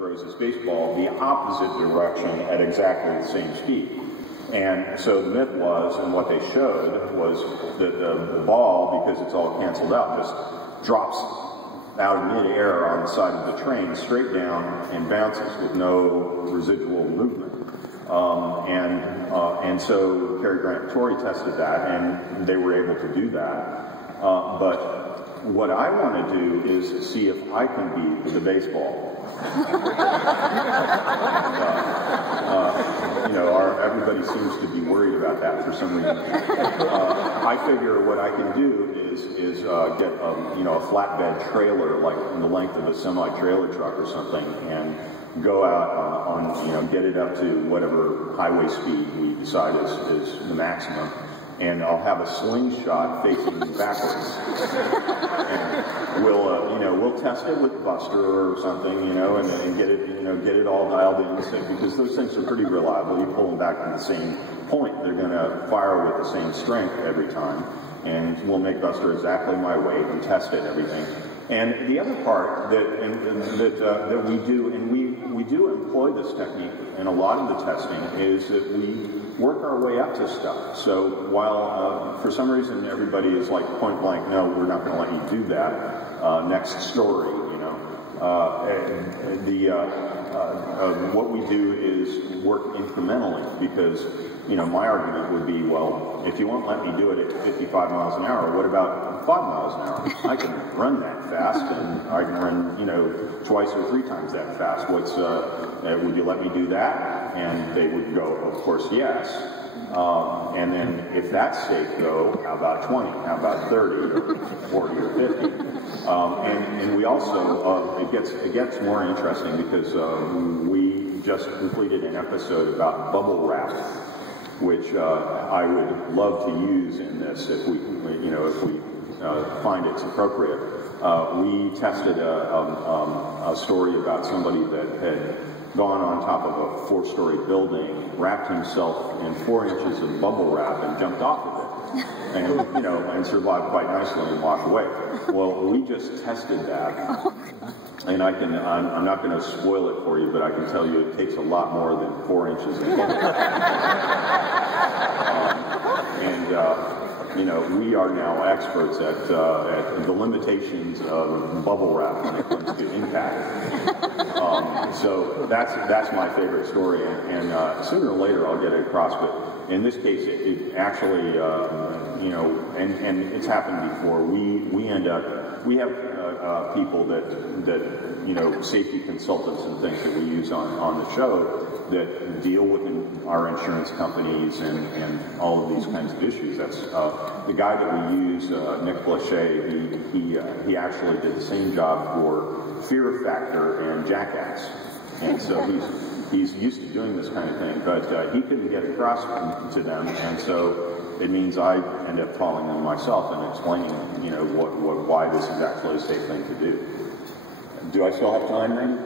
throws his baseball the opposite direction at exactly the same speed. And so the myth was, and what they showed, was that the ball, because it's all canceled out, just drops out of midair on the side of the train, straight down, and bounces with no residual movement. And so Cary Grant Torrey tested that, and they were able to do that. But what I want to do is see if I can beat the baseball. Everybody seems to be worried about that for some reason. I figure what I can do is get a flatbed trailer, like the length of a semi-trailer truck or something, and go out get it up to whatever highway speed we decide is the maximum. And I'll have a slingshot facing backwards, and we'll test it with Buster or something, and get it all dialed in, because those things are pretty reliable. You pull them back to the same point, they're going to fire with the same strength every time, and we'll make Buster exactly my weight and test it and everything. And the other part that we do, and we do employ this technique in a lot of the testing, is that we work our way up to stuff. So while for some reason everybody is like point blank, no, we're not going to let you do that. Next story, what we do is work incrementally, because my argument would be, well, if you won't let me do it at 55 miles an hour, what about 5 miles an hour? I can run that fast, and I can run, twice or 3 times that fast. Would you let me do that? And they would go, of course, yes. And then if that's safe, though, how about 20? How about 30 or 40 or 50? And we also, it gets more interesting, because we just completed an episode about bubble wrap, which I would love to use in this if we find it's appropriate. We tested a story about somebody that had gone on top of a 4-story building, wrapped himself in 4 inches of bubble wrap, and jumped off of it, and survived quite nicely and walked away. Well, we just tested that, and I'm not going to spoil it for you, but I can tell you it takes a lot more than 4 inches of bubble wrap. We are now experts at the limitations of bubble wrap when it comes to impact. So that's my favorite story, and sooner or later I'll get it across. But in this case, it actually, and it's happened before. We have people that safety consultants and things that we use on the show that deal with our insurance companies and all of these kinds of issues. That's the guy that we use, Nick Blaché. He actually did the same job for Fear Factor and Jackass, and so he's used to doing this kind of thing. But he couldn't get across to them, and so it means I end up calling them myself and explaining, why this is actually a safe thing to do. Do I still have time, Raymond?